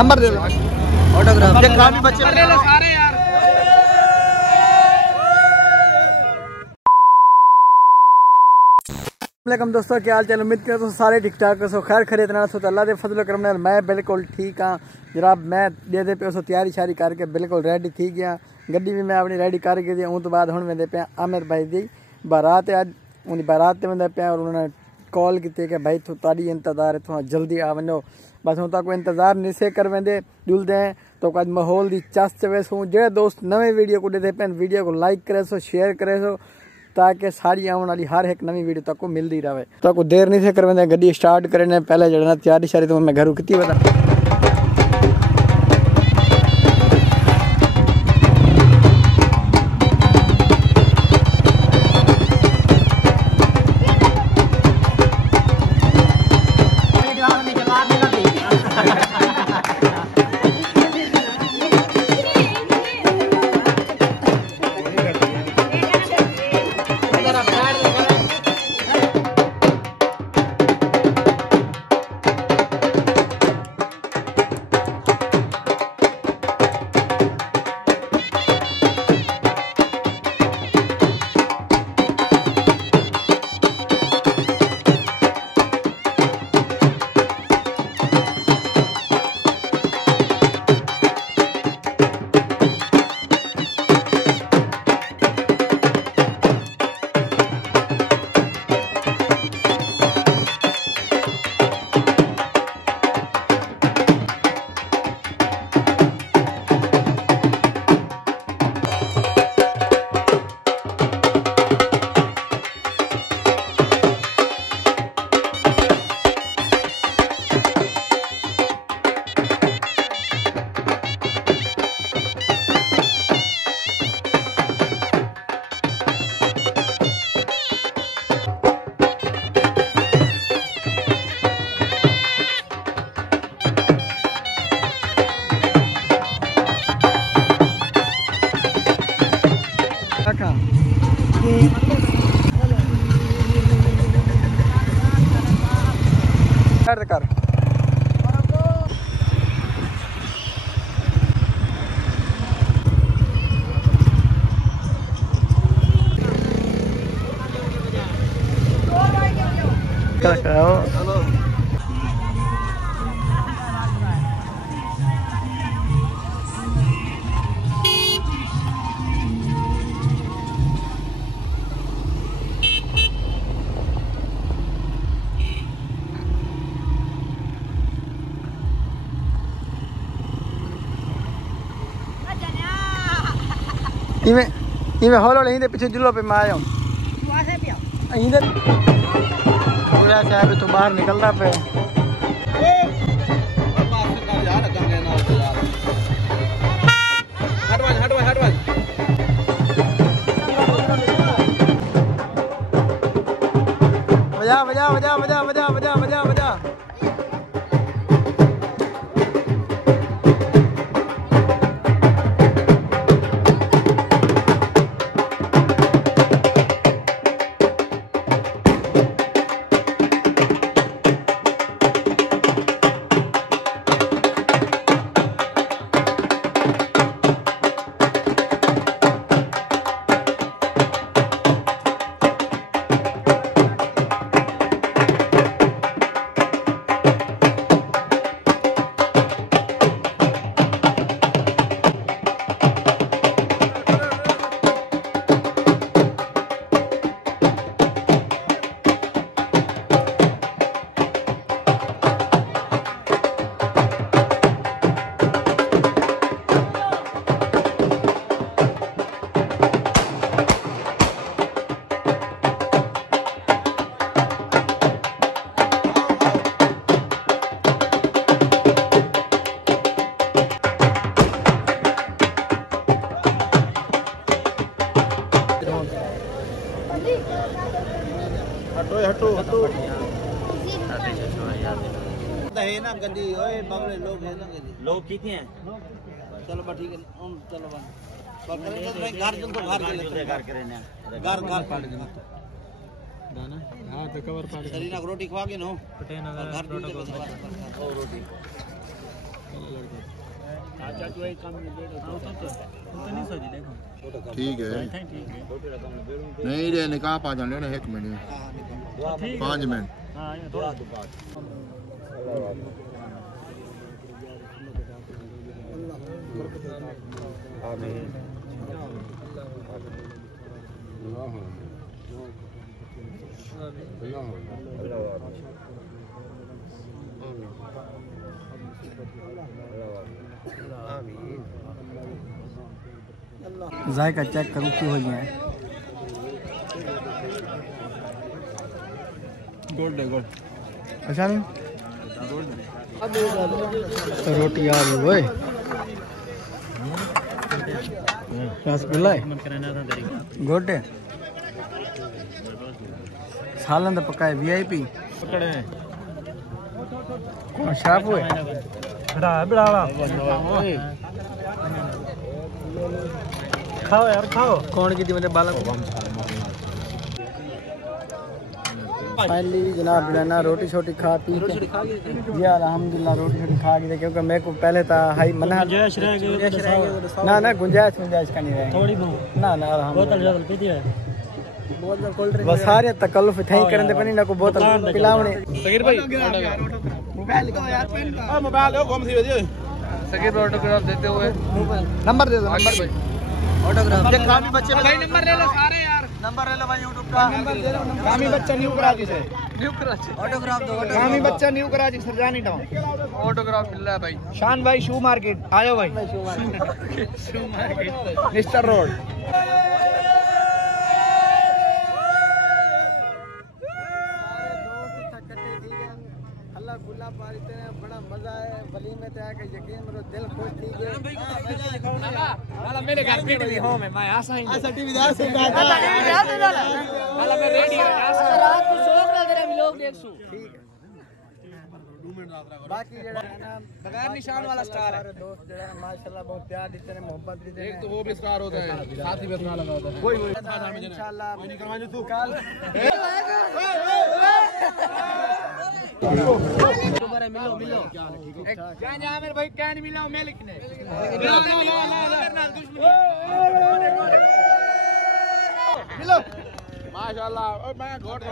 Number दे दो autograph देख भी बच्चे ले लो सारे यार। वालेकुम दोस्तों, क्या हाल चाल। उम्मीद करता हूँ सारे ठीक ठाक हो। खैर खरीद ना सो अल्लाह के फजल करम नाल मैं बिल्कुल ठीक हाँ जनाब। मैं दे पे सो तैयारी शारी करके बिल्कुल रेडी थी गया। गड्डी भी मैं अपनी रेडी करके दी। उस तो बाद हुण वेंदे पे आमिर भाई दी बारात है। अज उन्हें बारात ते वेंदे पे और उन्होंने कॉल की कि भाई तुहाडी इंतजार है, तुम जल्दी आ वनो। बस हूँ तक इंतजार नहीं से कर वेंदे जुलते हैं तो अज माहौल की चस चवे सो। जो दोस्त नवे वीडियो को देते पे वीडियो को लाइक करे सो, शेयर करे सो ताकि सारी आने वाली हर एक नवी वीडियो तक को मिलती रहे। तो को देर नहीं से कर वेंदे गड्डी स्टार्ट करने पहले जड़ना तैयारी शारी तो मैं घरों की बता कर इवें हौले हौले पीछे जुल्लो पे मैं आया हूँ। तो बाहर निकलता पे बजा बजा बजा बजा बजा बजा बजा बजा। है ना गड्डी ओए बाबरे लोग है ना गड्डी लोग कितने हैं। चलो बा ठीक है चलो बा मैं घर जन तो घर के घर करे ना घर घर फाड़ देना दाना हां तो कवर फाड़ शरीर ना रोटी खवा के नो पटे ना घर रोटी ठीक है नहीं रे निकाह पा जाने ना 1 मिनट 5 मिनट आमीन जायका चेक करूँ की हो गया है। गोल्ड अच्छा नहीं तो रोटी आ रही ओए रसगुल्ला है गोटे सालन तो पकाए VIP कौन शाप हुए खाओ यार खाओ कौन की थी मेरे बालक फाइनली जनाब ना रोटी छोटी खा पी के जी अल्हम्दुलिल्लाह रोटी छोटी खा के क्योंकि मेरे को पहले था हाई मना ना गुंजाइश का नहीं रहे थोड़ी ना बोतल पीती है बस सारे तकल्लुफ थे ही करने पे नहीं ना को बोतल पिलावने सगीर भाई मोबाइल को यार मोबाइल लो कम सी बजे सगीर भाई ऑटोग्राफ देते हुए नंबर दे दो नंबर भाई ऑटोग्राफ ये कामी बच्चे भाई नंबर ले लो सारे यार नंबर ले लो भाई YouTube का नंबर दे लो कामी बच्चा न्यू कराची से न्यू कराची ऑटोग्राफ दो कामी बच्चा new Karachi Surjani town autograph मिल रहा है भाई शान भाई शू मार्केट आयो भाई शू मार्केट मिस्टर रोड बड़ा मजा है वलीमे ते आके यकीन मेरा दिल खुश थी गया वाला मेरे घर पे भी हो मैं आसा ही आसा टीवी दास से वाला मैं रेडी है आसा रात को शौक रहा तेरा व्लॉग देखसू ठीक है बाकी जेड़ा है ना बगैर निशान वाला स्टार है दोस्त जेड़ा माशाल्लाह बहुत प्यार देते हैं मोहब्बत देते हैं एक तो वो भी स्टार होता है साथ ही बेसना लगा होता है कोई इंशाल्लाह कोई नहीं करवाने तू कल मिलो क्या आमिर भाई क्या नहीं मिला मैं लिखने मिलो माशाल्लाह मैं घोट यार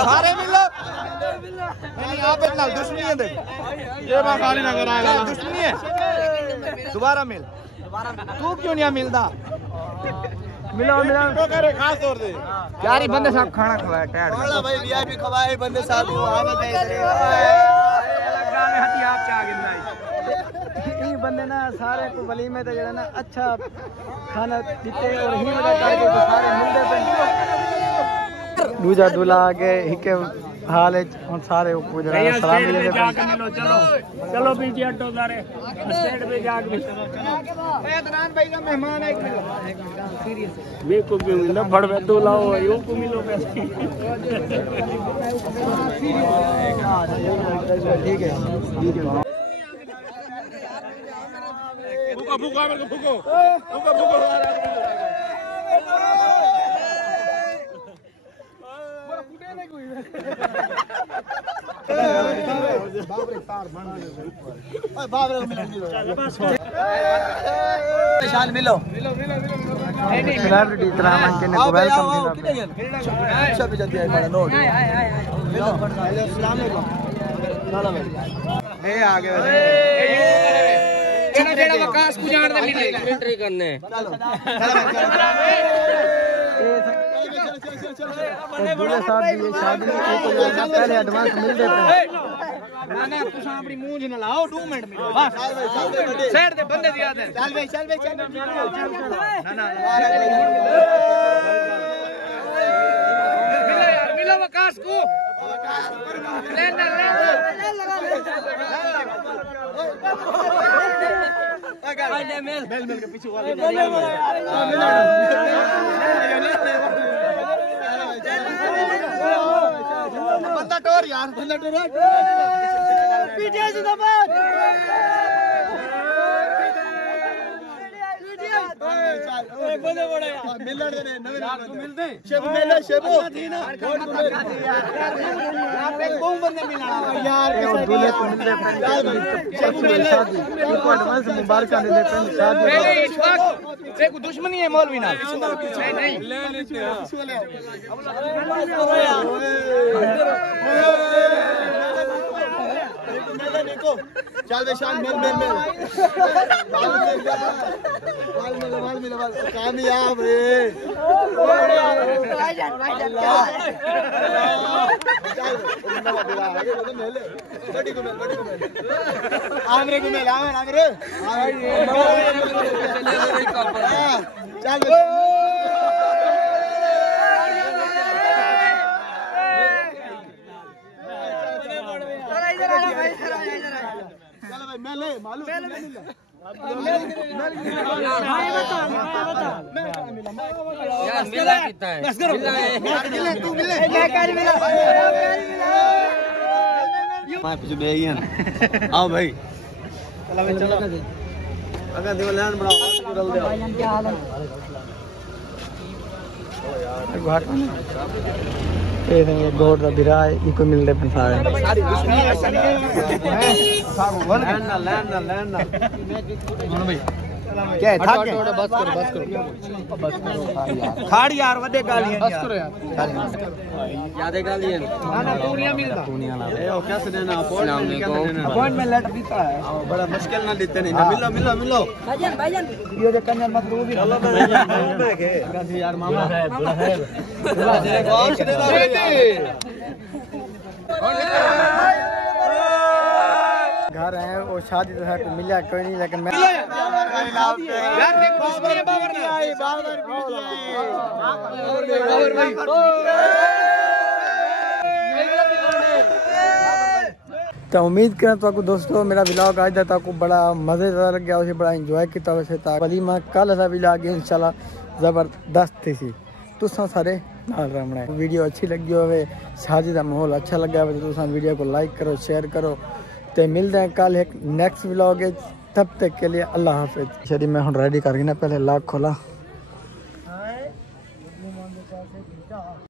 सारे मिलो यहाँ पे ना दुश्मनी है देख ये मैं खाली ना करा दुश्मनी है दोबारा मिल तू क्यों नहीं मिलता मिलो तो करे खास तौर से यार बंदे साहब खाना खवाया टायर वाला भाई VIP खवाए बंदे साहब को आवे दे इधर लगा में हटी आप चा गिंदा ई बंदे ना सारे को वलीमे ते जेड़ा ना अच्छा खाना दिते और ही वजह करके सारे मिलदे पे दूजा दूल्हा आगे हिके हाल है और सारे को जरा सलाम ले जाके मिलो चलो पीछे हटो सारे स्टेज पे जाके ए अदनान भाई का मेहमान है सीरियस वे को भी मिलो बड़ दूल्हा हो यो को मिलो पैसे ठीक है भूखा मेरे को भूखो मिलो सेलिब्रिटी तरह के ने वेलकम अच्छा भी जल्दी बड़ा नोट मिलो अस्सलाम वालेकुम ए आगे केड़ा केड़ा वकास को जान दे मिले एंट्री करने चलो शादी पहले एडवांस मिल देते हैं ना तुम अपनी मूंछ न लाओ 2 मिनट मिलो बस साइड दे बंदे दिया दे चल भाई ना मिलो यार मिलो वकास को ले मेल के पीछे वाले बंदा टोर यार बंदा टोर पीछे जिंदाबाद बंदे बड़ा मिलन दे नवे मिलदे शेबू मेले शेबू यार पे कौन बंदे मिलना यार दूल्हे को मिलदे शेबू मेले को एडवांस मुबारक दे पेन शादी पहले इश्क से को दुश्मनी है मौलवी नाल नहीं ले लेते देखो चल बे शान मिल कामयाब रे भाईजान बड़ी को मिल आमरे को मिल आमरे चल चलो भाई मैं ले मालूम यार मिला कितना है बस करो मिले तू मिले मैं कर मिला मैं पीछे बे गया आओ भाई चलो भाई चलो अगर दिल लान बनाओ डल दे भाई क्या हाल है ओ यार ये गोड़ दा बिरा इको मिलदे पे सारे लैन भाई क्या है था क्या बस करो खाड़ यार वडे गालियां बस करो यार यादे गालियां ना पूरियां मिलदा ए ओ कैसे देना अपॉइंटमेंट लेटर देता है बड़ा मुश्किल ना देते नहीं मिलो भाईजान वीडियो दे कन्या मत रो भी चलो मैं के यार मामा है घर है वो शादी तो है को मिला कोई नहीं लेकिन मैं यार देखो बाबर भाई तो उम्मीद करें तो दोस्तों मेरा व्लॉग आज तक आपको बड़ा मज़ेदार लग गया उसे बड़ा इंजॉय किया वैसे था वलीमा कल सा व्लॉग इंशाल्लाह ज़बरदस्त थी तो सारे नाल रमना वीडियो अच्छी लगी हो शादी का माहौल अच्छा लगा हो तो वीडियो को लाइक करो शेयर करो तो मिलते हैं कल एक नेक्स्ट व्लॉग है तब तक के लिए अल्लाह हाफिज़। शरी मैं हम रेडी कर ना पहले लॉक खोला।